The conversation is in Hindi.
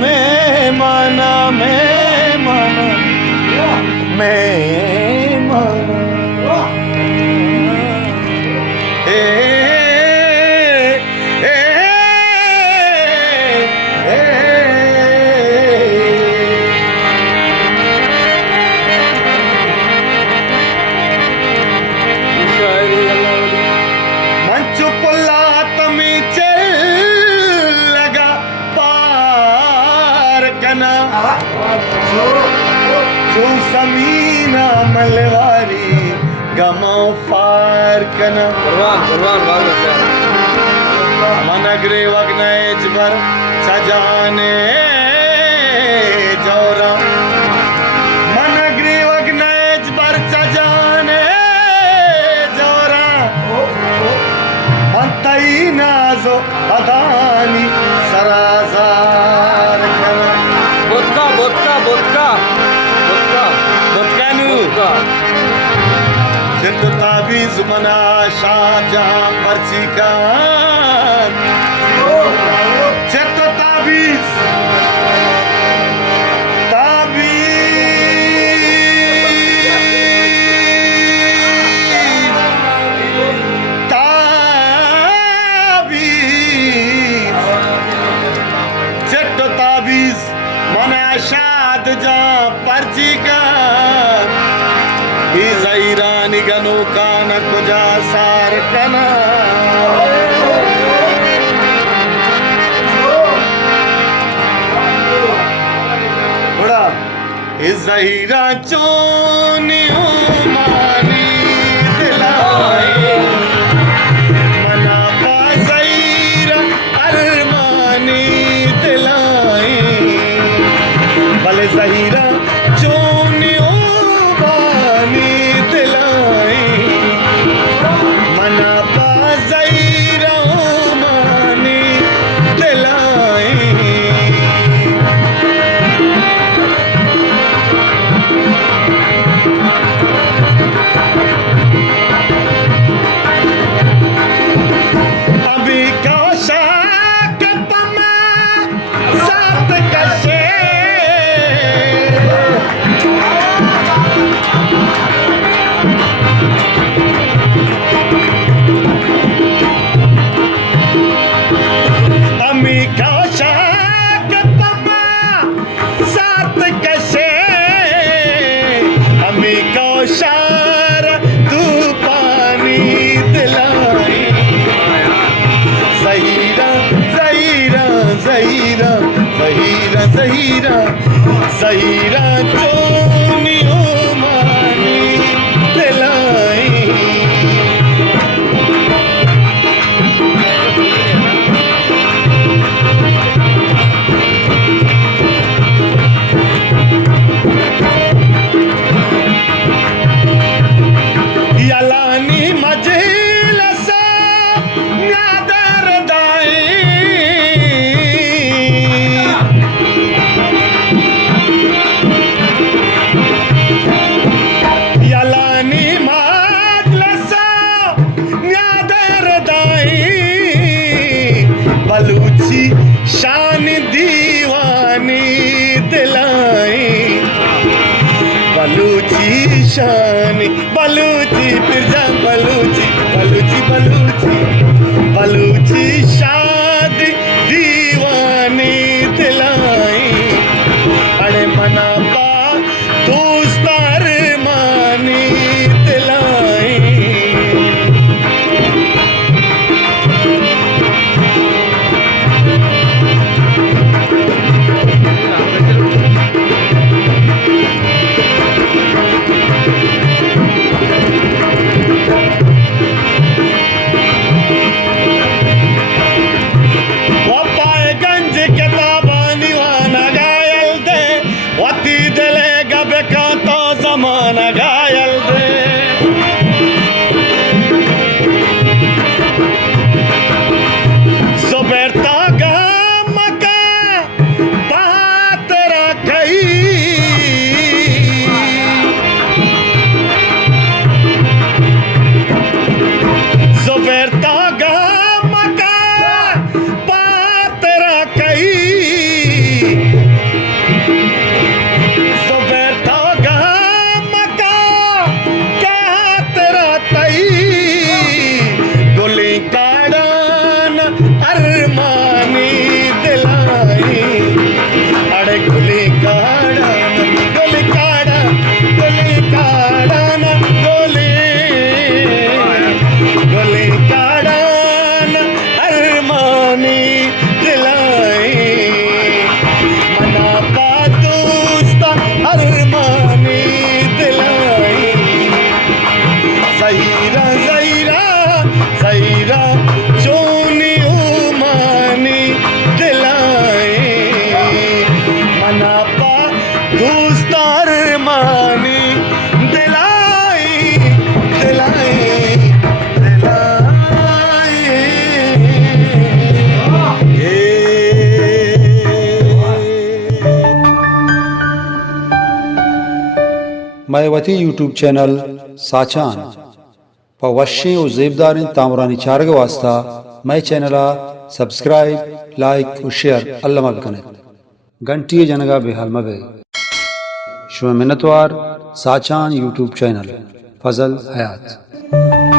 मेहमाना ए ए మంచు పొల్లాతమి చెల్లగా పార్కనా చూసమీనా మల్లెవారి గమో फारकना मनगरे वग्नैज भर सजाने जोरा मनगरे वग्नैज भर सजाने जोरा मंतई नाजो अदानी सराजार कना जिंद ताबीज मना शाहजहां पर्ची का जिंद ताबीज जिंद ताबीज मना शाहजहां पर्ची का ईरानी गनु कान कुजा सार कना बड़ा इज़हीरा चोनी मानी दिलाए मना का ज़हीरा अरमानी दिलाए भले ज़हीरा चोनी ज़हीरा चोनियो मानी दिलाई यलानी मजलसा नादर दाई बलूची शान दीवानी दिलाई बलूची शान बलूची फिरजा बलूची बलूची बलूची बलूची शाद दीवानी दिलाई अरे मना पा दोस्तार मानी दिलाई मैं वती यूट्यूब चैनल साचान प वशें व जेबदारें तामरानी चारग वास्ता मैं चैनला सब्सक्राइब लाइक व शेयर अल्लाह मबकने घंटी जनगा बेहाल मबे शुभ मिन्नतवार साचान यूट्यूब चैनल फजल हयात।